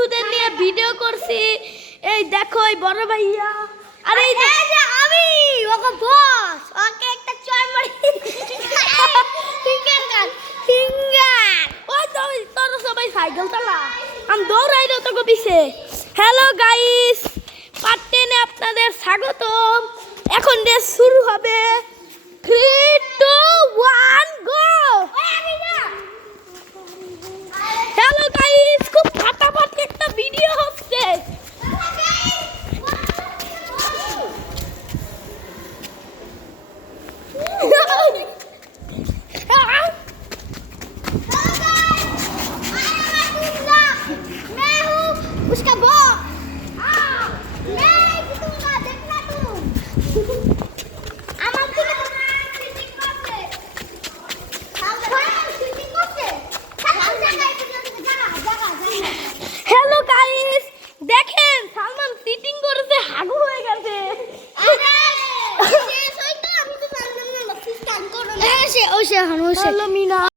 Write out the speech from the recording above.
বন্ধুদের নিয়ে ভিডিও করছি। এই দেখো এই বড় ভাইয়া, আর এই যে আমি ওকে বস, ওকে একটা চড় মারি ফিঙ্গার গান ফিঙ্গার। ওই তো তোরা সবাই সাইকেল চালা, আমি দৌড়াই না তোকে পিছে। হ্যালো গাইস, পার্ট 10 এ আপনাদের স্বাগতম। এখন রেস শুরু হবে। 3 2 1 গো। হ্যালো গাইস, খুব ফাটাফাটি একটা ভিডিও হচ্ছে। उसका बॉल मैं जीतूंगा, देखना तुम। আমার দিকে শুটিং করছে, শুটিং করছে। হ্যালো গাইস, দেখেন সালমান সিটিং করেছে, হাগু হয়ে গেছে। আরে শেষ হই তো, আমি তো সালমান না, ফিস কাম করো না। হ্যাঁ সে ও সে হ্যালো মিনা।